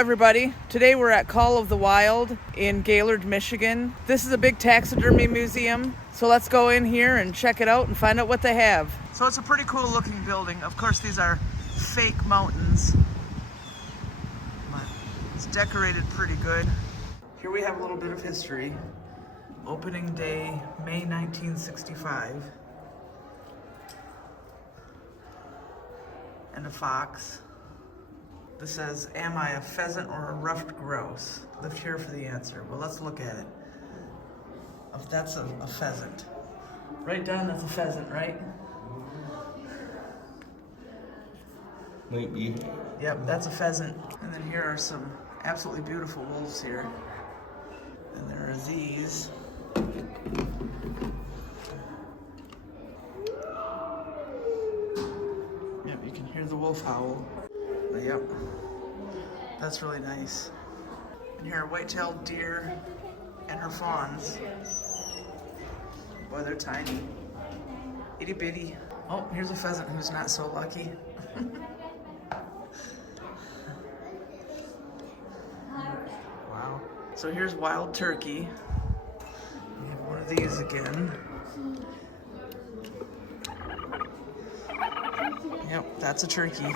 everybody. Today we're at Call of the Wild in Gaylord, Michigan. This is a big taxidermy museum, so let's go in here and check it out and find out what they have. So it's a pretty cool looking building. Of course, these are fake mountains, but it's decorated pretty good. Here we have a little bit of history. Opening day, May 1965. And a fox. This says, am I a pheasant or a ruffed grouse? Lift here for the answer. Well, let's look at it. If that's a pheasant. Right down, that's a pheasant, right? Might be. Yep, that's a pheasant. And then here are some absolutely beautiful wolves here. And there are these. Yep, you can hear the wolf howl. But yep, that's really nice. And here are white-tailed deer and her fawns. Boy, they're tiny. Itty bitty. Oh, here's a pheasant who's not so lucky. Wow. So here's wild turkey. We have one of these again. Yep, that's a turkey.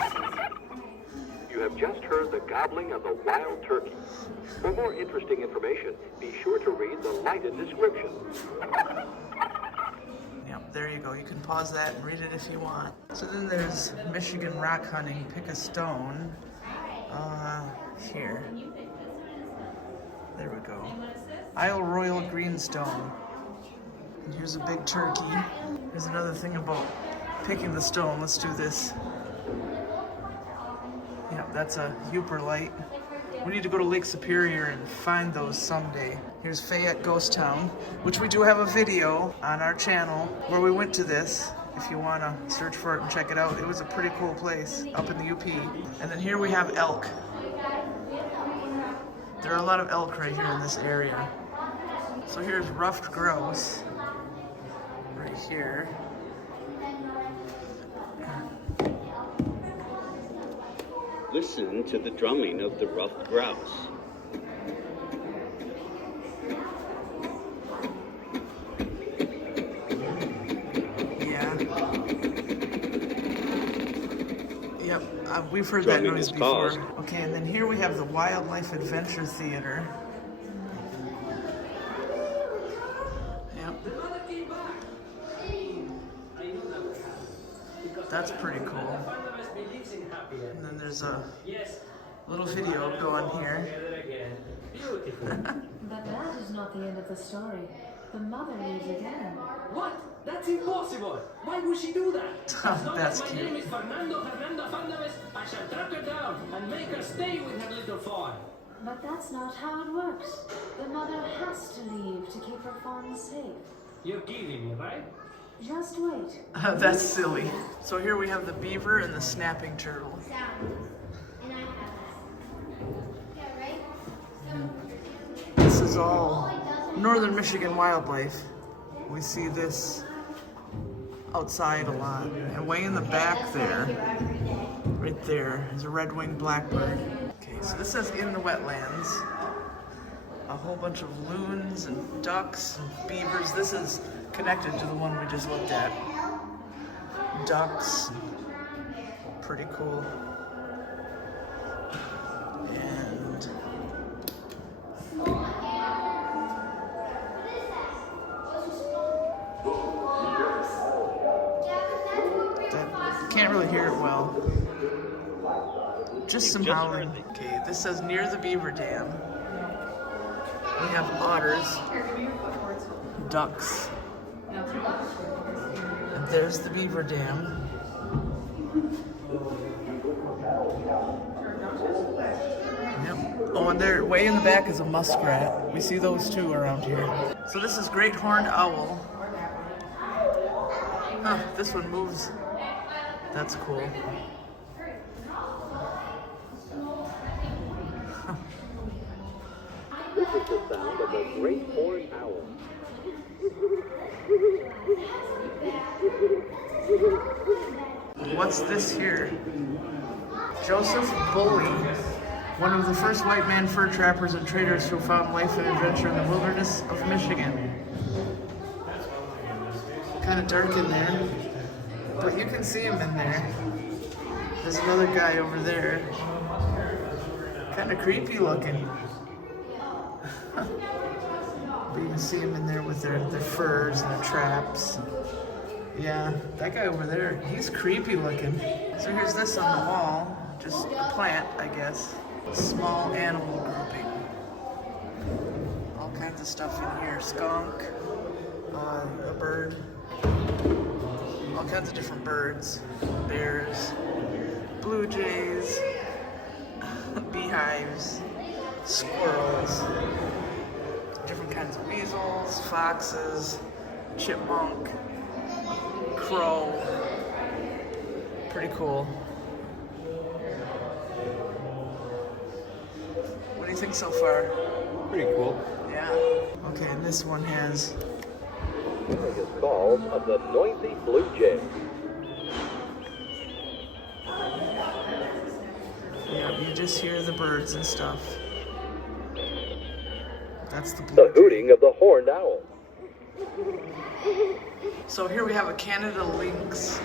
You have just heard the gobbling of the wild turkey. For more interesting information, be sure to read the lighted description. Yep, there you go. You can pause that and read it if you want. So then there's Michigan rock hunting. Pick a stone. Here. There we go. Isle Royal Greenstone. And here's a big turkey. There's another thing about picking the stone. Let's do this. Yep, that's a Uperlite. We need to go to Lake Superior and find those someday. Here's Fayette Ghost Town, which we do have a video on our channel where we went to this. If you want to search for it and check it out. It was a pretty cool place up in the UP. And then here we have elk. There are a lot of elk right here in this area. So here's ruffed grouse right here. Listen to the drumming of the ruffed grouse. Yeah. Yep, we've heard Drumming that noise is before. caused. Okay, and then here we have the Wildlife Adventure Theater. Yep. That's pretty cool. And then there's a little video going here. But that is not the end of the story. The mother leaves again. What? That's impossible! Why would she do that? That's My cute. name is Fernanda Vandaves. I shall track her down and make her stay with her little fawn. But that's not how it works. The mother has to leave to keep her fawn safe. You're kidding me, right? Just wait. That's silly. So here we have the beaver and the snapping turtle. This is all northern Michigan wildlife. We see this outside a lot. And way in the back there, right there, is a red-winged blackbird. Okay, so this says in the wetlands. A whole bunch of loons and ducks and beavers. This is connected to the one we just looked at. Ducks. Pretty cool. And that, can't really hear it well. Just some howling. Okay, this says near the beaver dam. We have otters, ducks, and there's the beaver dam. Yep. Oh, and there, way in the back is a muskrat. We see those too around here. So this is great horned owl. Huh, this one moves. That's cool. This is the sound of a great horned owl. What's this here? Joseph Bully One of the first white man fur trappers and traders who found life and adventure in the wilderness of Michigan. Kind of dark in there, but you can see him in there. There's another guy over there. Kind of creepy looking. But you can see them in there with their furs and the traps. Yeah, that guy over there, he's creepy looking. So here's this on the wall, just a plant, I guess. Small animal grouping. All kinds of stuff in here. Skunk, a bird, all kinds of different birds, bears, blue jays, beehives, squirrels, different kinds of weasels, foxes, chipmunk, crow. Pretty cool. What do you think so far? Pretty cool. Yeah. Okay, and this one has His calls of the noisy blue jay. yeah, you just hear the birds and stuff. That's the blue The jay. hooting of the horned owl. So here we have a Canada lynx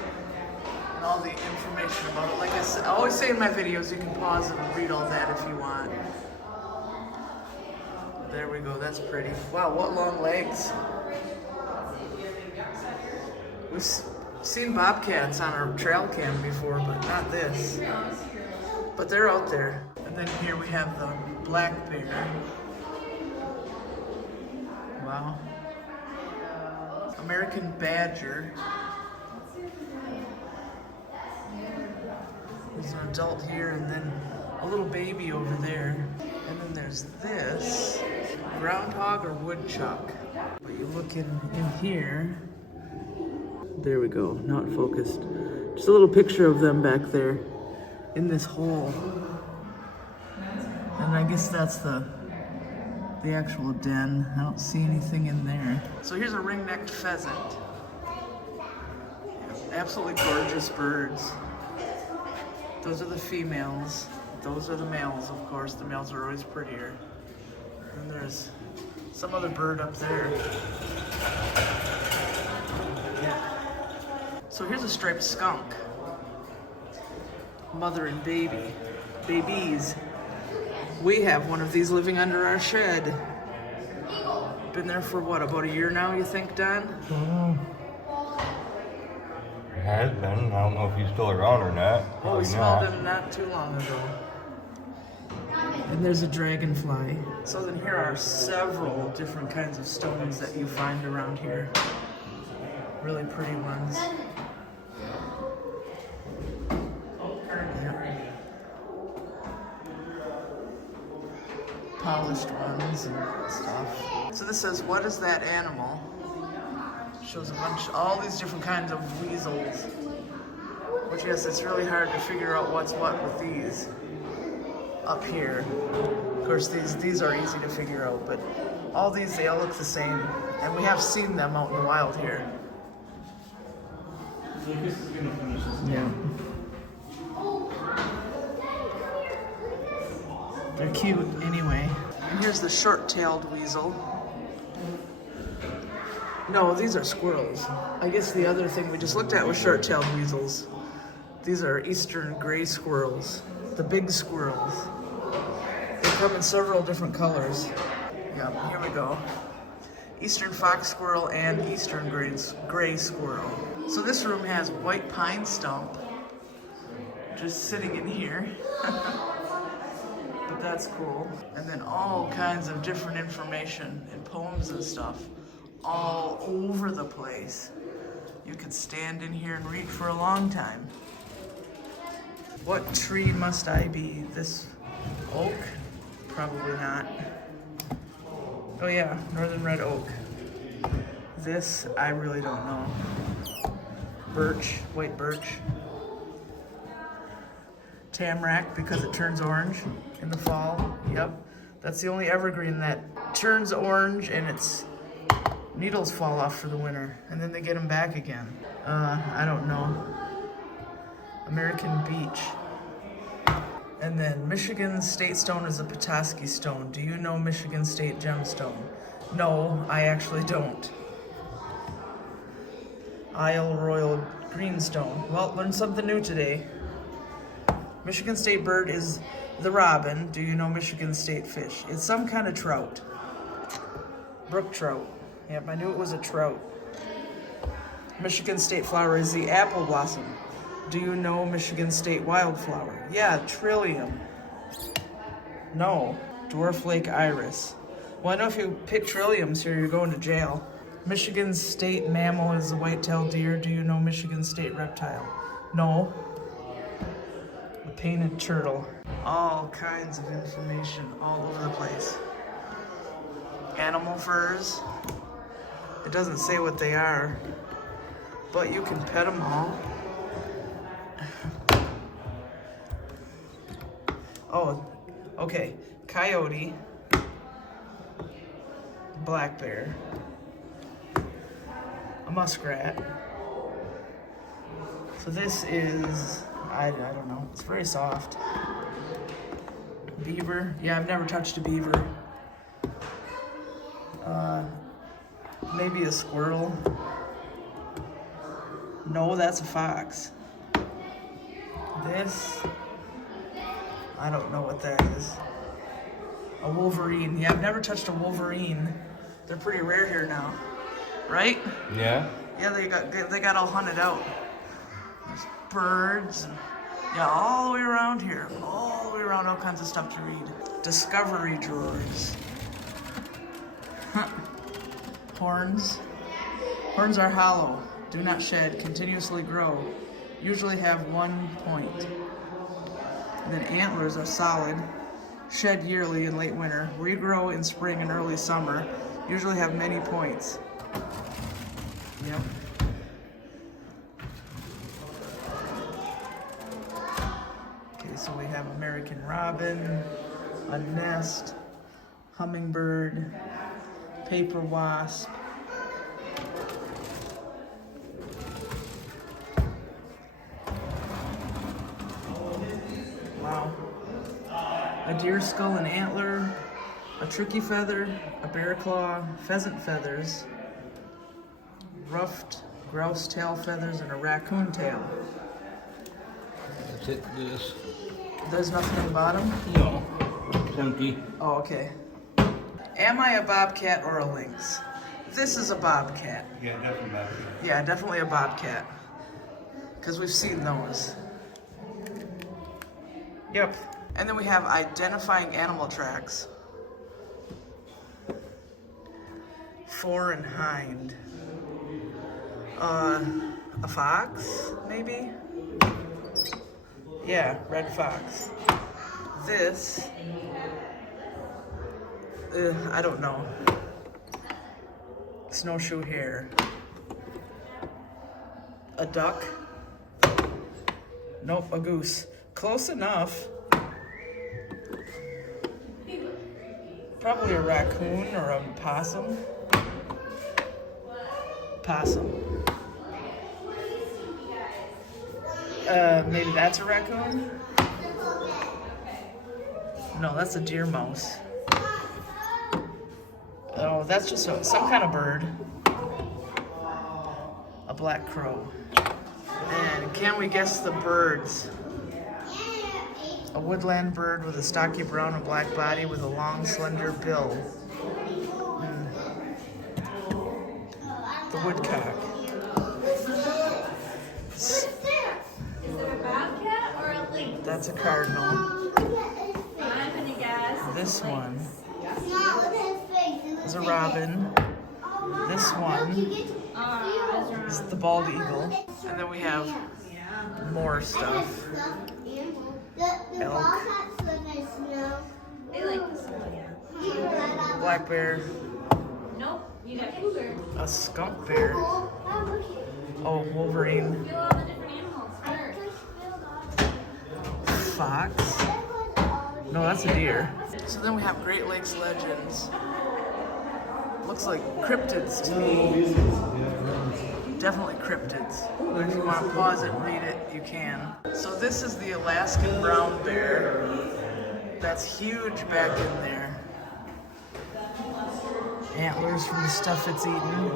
and all the information about it. Like I always say in my videos, you can pause it and read all that if you want. There we go, that's pretty. Wow, what long legs. We've seen bobcats on our trail cam before, but not this. But they're out there. And then here we have the black bear. Wow. American badger. There's an adult here and then a little baby over there. And then there's this, groundhog or woodchuck. But you look in here, there we go, not focused. Just a little picture of them back there in this hole. And I guess that's the actual den. I don't see anything in there. So here's a ring-necked pheasant. Absolutely gorgeous birds. Those are the females. Those are the males, of course. The males are always prettier. And there's some other bird up there. Yeah. So here's a striped skunk. Mother and baby. Babies. We have one of these living under our shed. Been there for what, about a year now, you think, Don? It has been. I don't know if he's still around or not. Oh, we Probably smelled not. him not too long ago. And there's a dragonfly. So then here are several different kinds of stones that you find around here. Really pretty ones. Yeah. Polished ones and stuff. So this says, what is that animal? Shows a bunch, all these different kinds of weasels. Which, yes, it's really hard to figure out what's what with these up here. Of course, these are easy to figure out, but all these, they all look the same. And we have seen them out in the wild here. Yeah. They're cute anyway. And here's the short-tailed weasel. No, these are squirrels. I guess the other thing we just looked at was short-tailed weasels. These are eastern gray squirrels, the big squirrels. They come in several different colors. Yeah, here we go. Eastern fox squirrel and eastern gray squirrel. So this room has white pine stump just sitting in here. But that's cool. And then all kinds of different information and poems and stuff all over the place. You could stand in here and read for a long time. What tree must I be? This oak? Probably not. Oh yeah, northern red oak. This, I really don't know. Birch, white birch. Tamarack, because it turns orange in the fall. Yep, that's the only evergreen that turns orange and its needles fall off for the winter, and then they get them back again. I don't know. American beech. And then Michigan State Stone is a Petoskey stone. Do you know Michigan State Gemstone? No, I actually don't. Isle Royal Greenstone. Well, learned something new today. Michigan State bird is the robin. Do you know Michigan State fish? It's some kind of trout. Brook trout. Yep, I knew it was a trout. Michigan State flower is the apple blossom. Do you know Michigan State wildflower? Yeah, trillium. No, dwarf lake iris. Well, I know if you pick trilliums here, you're going to jail. Michigan State mammal is the white-tailed deer. Do you know Michigan State reptile? No. The painted turtle. All kinds of information all over the place. Animal furs. It doesn't say what they are, but you can pet them all. Oh, okay. Coyote, black bear, a muskrat. So this is, I don't know, it's very soft. Beaver, yeah, I've never touched a beaver. Maybe a squirrel. No, that's a fox. This, I don't know what that is. A wolverine. Yeah, I've never touched a wolverine. They're pretty rare here now, right? Yeah. Yeah, they got all hunted out. There's birds, and yeah, all the way around here, all the way around, all kinds of stuff to read. Discovery drawers. Horns. Horns are hollow, do not shed, continuously grow, usually have 1 point. And then antlers are solid, shed yearly in late winter, regrow in spring and early summer, usually have many points. Yep. Okay, so we have American robin, a nest, hummingbird, paper wasp, wow, a deer skull and antler, a turkey feather, a bear claw, pheasant feathers, ruffed grouse tail feathers, and a raccoon tail. That's it for this. There's nothing in the bottom? No. It's empty. Oh, okay. Am I a bobcat or a lynx? This is a bobcat. Yeah, definitely matters. Yeah, definitely a bobcat. Because we've seen those. Yep. And then we have identifying animal tracks. Fore and hind. A fox, maybe? Yeah, red fox. This, I don't know. Snowshoe hare. A duck? Nope, a goose. Close enough. Probably a raccoon or a possum. Possum. Maybe that's a raccoon? No, that's a deer mouse. Oh, that's just some kind of bird. A black crow. And can we guess the birds? A woodland bird with a stocky brown and black body with a long, slender bill. The woodcock. Is it a bobcat or a lynx? That's a cardinal. I'm gonna guess. This one is a robin. This one is the bald eagle. And then we have more stuff. Elk. They like this one. Black bear. Nope, you got cougar. A skunk bear. Oh, wolverine. Feel all the different animals first. Fox. No, that's a deer. So then we have Great Lakes legends. Looks like cryptids to me. Definitely cryptids. But if you want to pause it and read it, you can. So this is the Alaskan brown bear. That's huge back in there. Antlers from the stuff it's eaten.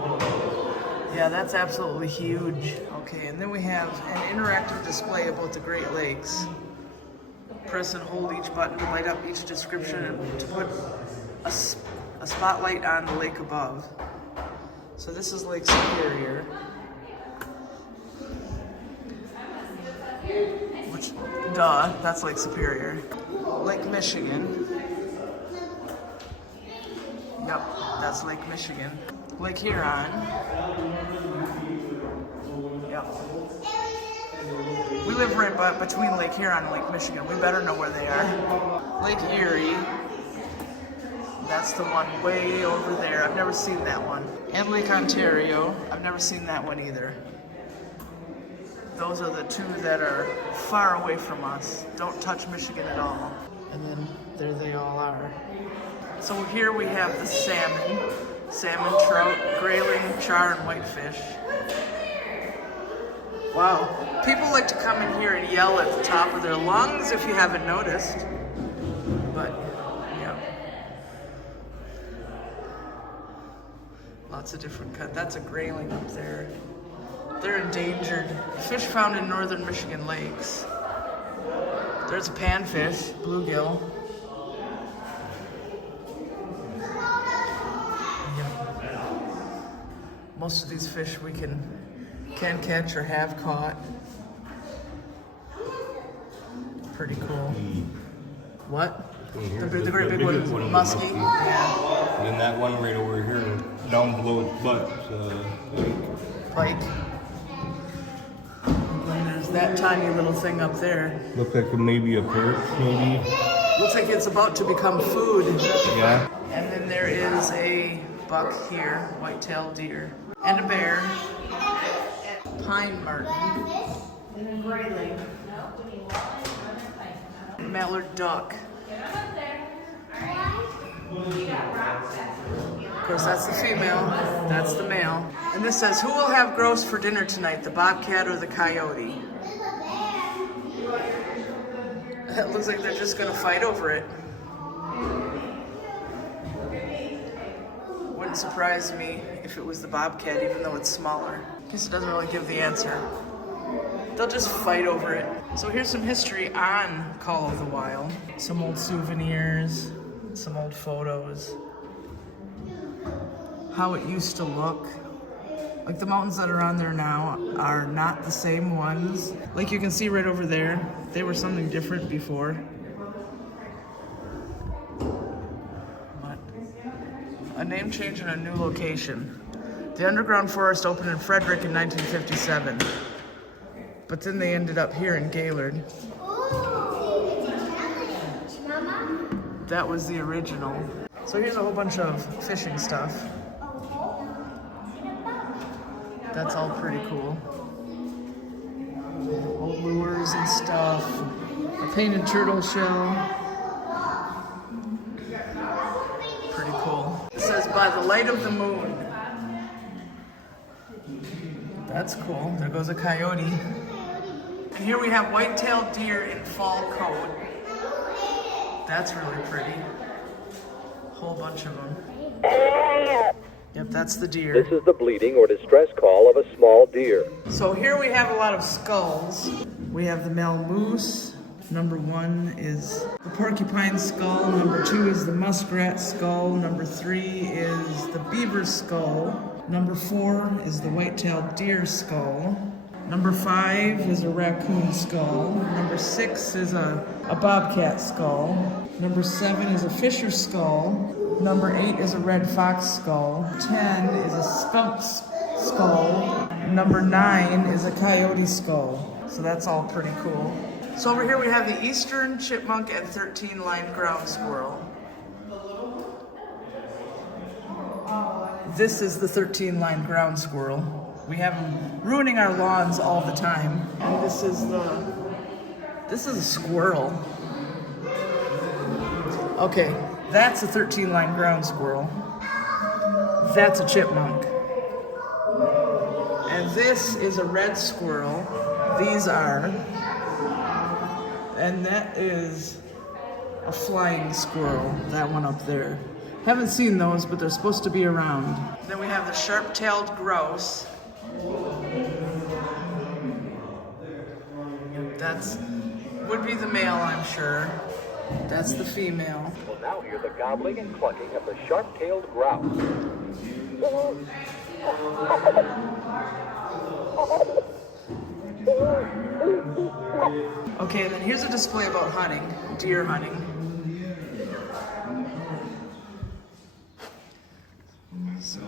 Yeah, that's absolutely huge. Okay, and then we have an interactive display about the Great Lakes. Press and hold each button to light up each description and to put a spotlight on the lake above. So this is Lake Superior. Which, duh, that's Lake Superior. Lake Michigan. Yep, that's Lake Michigan. Lake Huron. Yep. We live right between Lake Huron and Lake Michigan. We better know where they are. Lake Erie. That's the one way over there. I've never seen that one. And Lake Ontario. I've never seen that one either. Those are the two that are far away from us. Don't touch Michigan at all. And then there they all are. So here we have the salmon, trout, grayling, char, and whitefish. Wow. People like to come in here and yell at the top of their lungs if you haven't noticed. But, yeah. Lots of different cuts. That's a grayling up there. They're endangered. Fish found in northern Michigan lakes. There's a panfish, bluegill. Most of these fish we can catch or have caught. Pretty cool. What? The great big one, musky. Yeah. And then that one right over here, down below its butt, Pike. And there's that tiny little thing up there. looks like maybe a perch, maybe. Looks like it's about to become food. Yeah. And then there is a buck here, white-tailed deer, and a bear, pine marten, mallard duck. Of course, that's the female, that's the male. And this says, who will have grouse for dinner tonight, the bobcat or the coyote? It looks like they're just gonna fight over it. Wouldn't surprise me if it was the bobcat, even though it's smaller. I guess it doesn't really give the answer. They'll just fight over it. So here's some history on Call of the Wild. Some old souvenirs, some old photos. How it used to look. Like the mountains that are on there now are not the same ones. Like you can see right over there, they were something different before. But a name change and a new location. The underground forest opened in Frederick in 1957. But then they ended up here in Gaylord. That was the original. So here's a whole bunch of fishing stuff. That's all pretty cool. Old lures and stuff. A painted turtle shell. Pretty cool. It says, by the light of the moon. That's cool. There goes a coyote. And here we have white-tailed deer in fall coat. That's really pretty. Whole bunch of them. Yep, that's the deer. This is the bleating or distress call of a small deer. So here we have a lot of skulls. We have the male moose. Number 1 is the porcupine skull. Number 2 is the muskrat skull. Number 3 is the beaver skull. Number 4 is the white-tailed deer skull. Number 5 is a raccoon skull. Number 6 is a bobcat skull. Number 7 is a fisher skull. Number 8 is a red fox skull. 10 is a skunk skull. Number 9 is a coyote skull. So that's all pretty cool. So over here we have the eastern chipmunk and 13-lined ground squirrel. This is the 13-lined ground squirrel. We have them ruining our lawns all the time. And this is a squirrel. Okay, that's a 13-line ground squirrel. That's a chipmunk. And this is a red squirrel. These are And that is a flying squirrel, that one up there. Haven't seen those, but they're supposed to be around. Then we have the sharp-tailed grouse. That's would be the male, I'm sure. That's the female. We'll now hear the gobbling and clucking of the sharp-tailed grouse. Okay, then here's a display about hunting, deer hunting. So,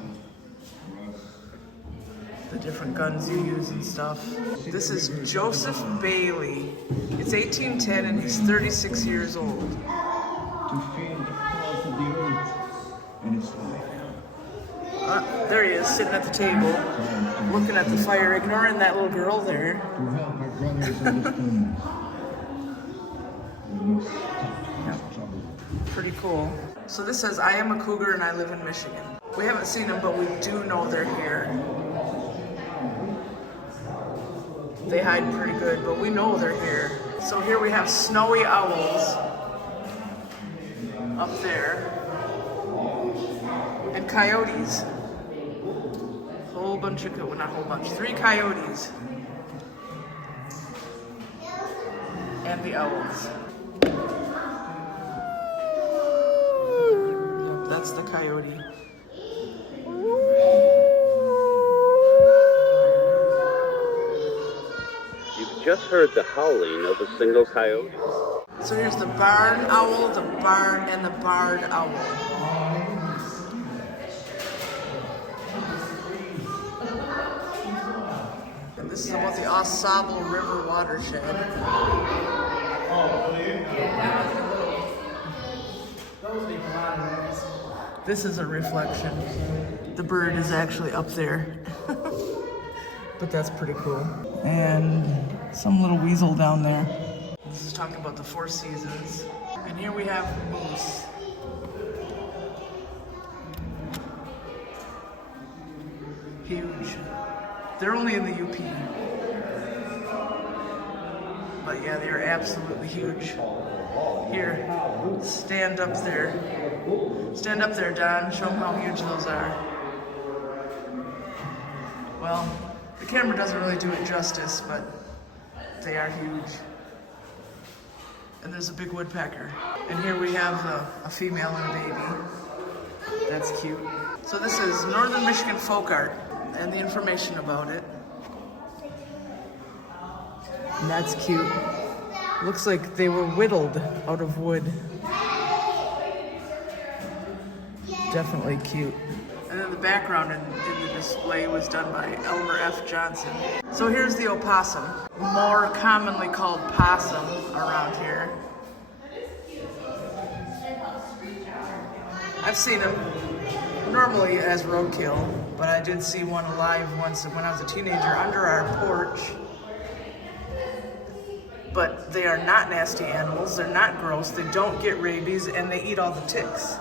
the different guns you use and stuff. This is Joseph Bailey. It's 1810 and he's 36 years old. There he is, sitting at the table, looking at the fire, ignoring that little girl there. Pretty cool. So this says, I am a cougar and I live in Michigan. We haven't seen them, but we do know they're here. They hide pretty good, but we know they're here. So here we have snowy owls up there. And coyotes. A whole bunch of, well, not a whole bunch, 3 coyotes. And the owls. That's the coyote. You've just heard the howling of a single coyote. So here's the barn owl, the barn, and the barred owl. And this is about the Osable River watershed. This is a reflection. The bird is actually up there. But that's pretty cool. And some little weasel down there. This is talking about the 4 seasons. And here we have moose. Huge. They're only in the UP. But yeah, they're absolutely huge. Here, stand up there. Stand up there, Don. Show them how huge those are. Well, the camera doesn't really do it justice, but they are huge. And there's a big woodpecker. And here we have a female and a baby. That's cute. So this is Northern Michigan folk art and the information about it. And that's cute. Looks like they were whittled out of wood. Definitely cute. And then the background in the display was done by Elmer F. Johnson. So here's the opossum, more commonly called possum around here. I've seen them normally as roadkill, but I did see one alive once when I was a teenager under our porch. But they are not nasty animals, they're not gross, they don't get rabies, and they eat all the ticks.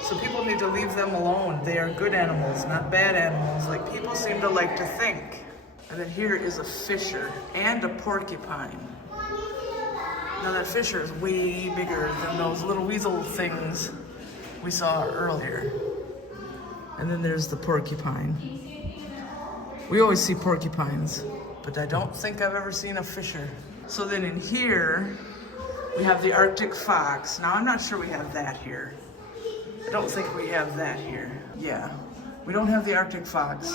So people need to leave them alone. They are good animals, not bad animals, like people seem to like to think. And then here is a fisher and a porcupine. Now that fisher is way bigger than those little weasel things we saw earlier. And then there's the porcupine. We always see porcupines, but I don't think I've ever seen a fisher. So then in here, we have the Arctic fox. Now I'm not sure we have that here. I don't think we have that here. Yeah, we don't have the Arctic fox.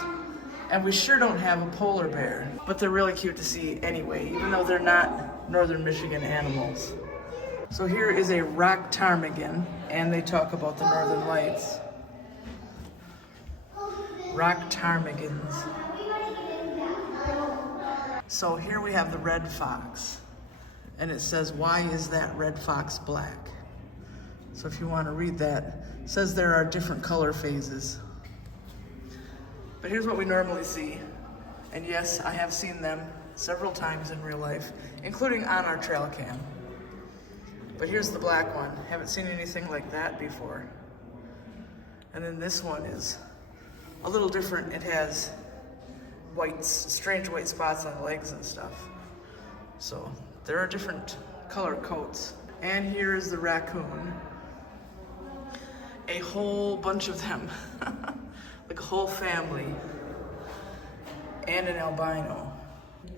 And we sure don't have a polar bear. But they're really cute to see anyway, even though they're not Northern Michigan animals. So here is a rock ptarmigan, and they talk about the Northern Lights. Rock ptarmigans. So here we have the red fox, and it says, why is that red fox black? So if you want to read that, it says there are different color phases. But here's what we normally see. And yes, I have seen them several times in real life, including on our trail cam. But here's the black one. Haven't seen anything like that before. And then this one is a little different. It has strange white spots on the legs and stuff. So There are different color coats. And here is the raccoon. A whole bunch of them. Like a whole family. And an albino.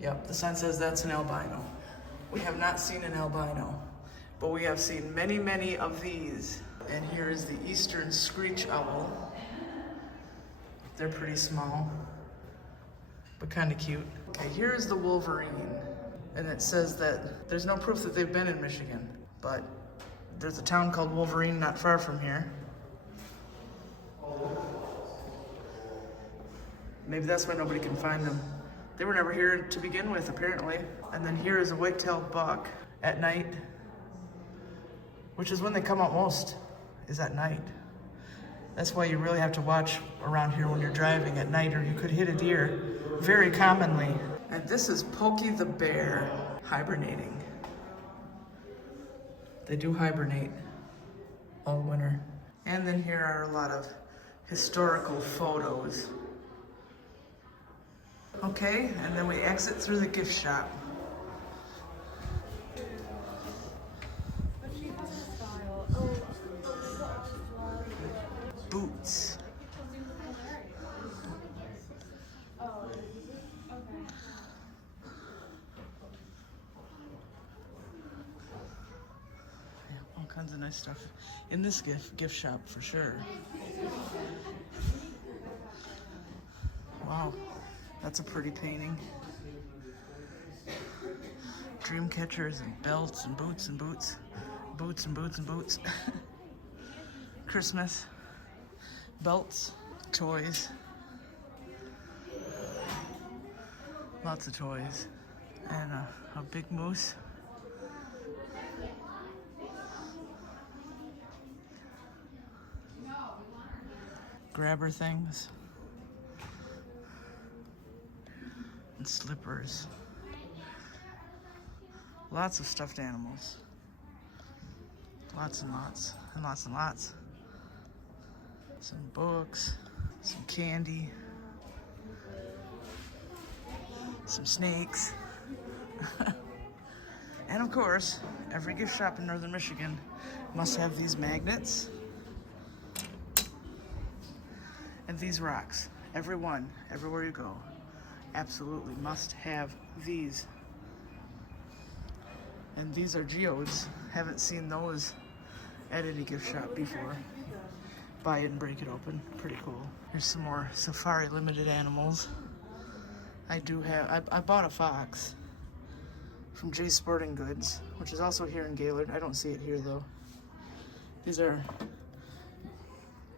Yep, the sign says that's an albino. We have not seen an albino, but we have seen many, many of these. And here is the eastern screech owl. They're pretty small, but kind of cute. Okay, here is the wolverine. And it says that there's no proof that they've been in Michigan, but there's a town called Wolverine not far from here. Maybe that's why nobody can find them. They were never here to begin with, apparently. And then here is a white-tailed buck at night, which is when they come out most, is at night. That's why you really have to watch around here when you're driving at night, or you could hit a deer very commonly. And this is Pokey the bear, hibernating. They do hibernate all winter. And then here are a lot of historical photos. Okay, and then we exit through the gift shop. Boots. All kinds of nice stuff in this gift shop for sure. Wow, that's a pretty painting. Dream catchers and belts and boots and boots. Boots and boots and boots. Christmas. Belts. Toys. Lots of toys. And a big moose. Grabber things. And slippers. Lots of stuffed animals. Lots and lots and lots and lots. Some books, some candy, some snakes. And of course, every gift shop in northern Michigan must have these magnets and these rocks. Every one, everywhere you go, absolutely must have these. And these are geodes. Haven't seen those at any gift shop before. Buy it and break it open. Pretty cool. Here's some more safari limited animals. I bought a fox from Jay's Sporting Goods, which is also here in Gaylord. I don't see it here though. These are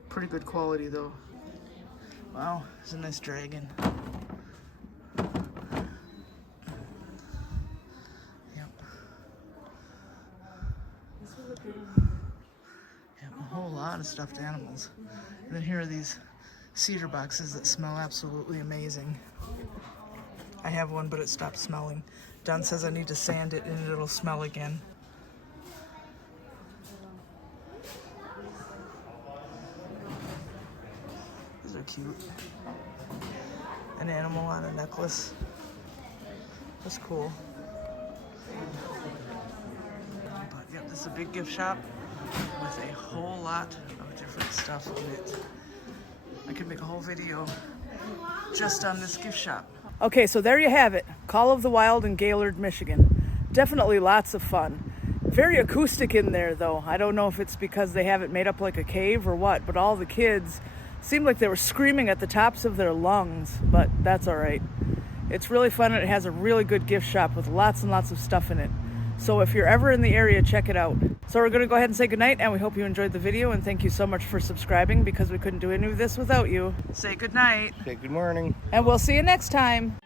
pretty good quality though. Wow, there's a nice dragon. A lot of stuffed animals. And then here are these cedar boxes that smell absolutely amazing. I have one, but it stopped smelling. Don says I need to sand it and it'll smell again. These are cute. An animal on a necklace. That's cool. But yep, this is a big gift shop with a whole lot of different stuff in it. I could make a whole video just on this gift shop. Okay, so there you have it. Call of the Wild in Gaylord, Michigan. Definitely lots of fun. Very acoustic in there though. I don't know if it's because they have it made up like a cave or what, but all the kids seemed like they were screaming at the tops of their lungs, but that's all right. It's really fun and it has a really good gift shop with lots and lots of stuff in it. So if you're ever in the area, check it out. So we're going to go ahead and say goodnight, and we hope you enjoyed the video, and thank you so much for subscribing because we couldn't do any of this without you. Say goodnight. Say good morning. And we'll see you next time.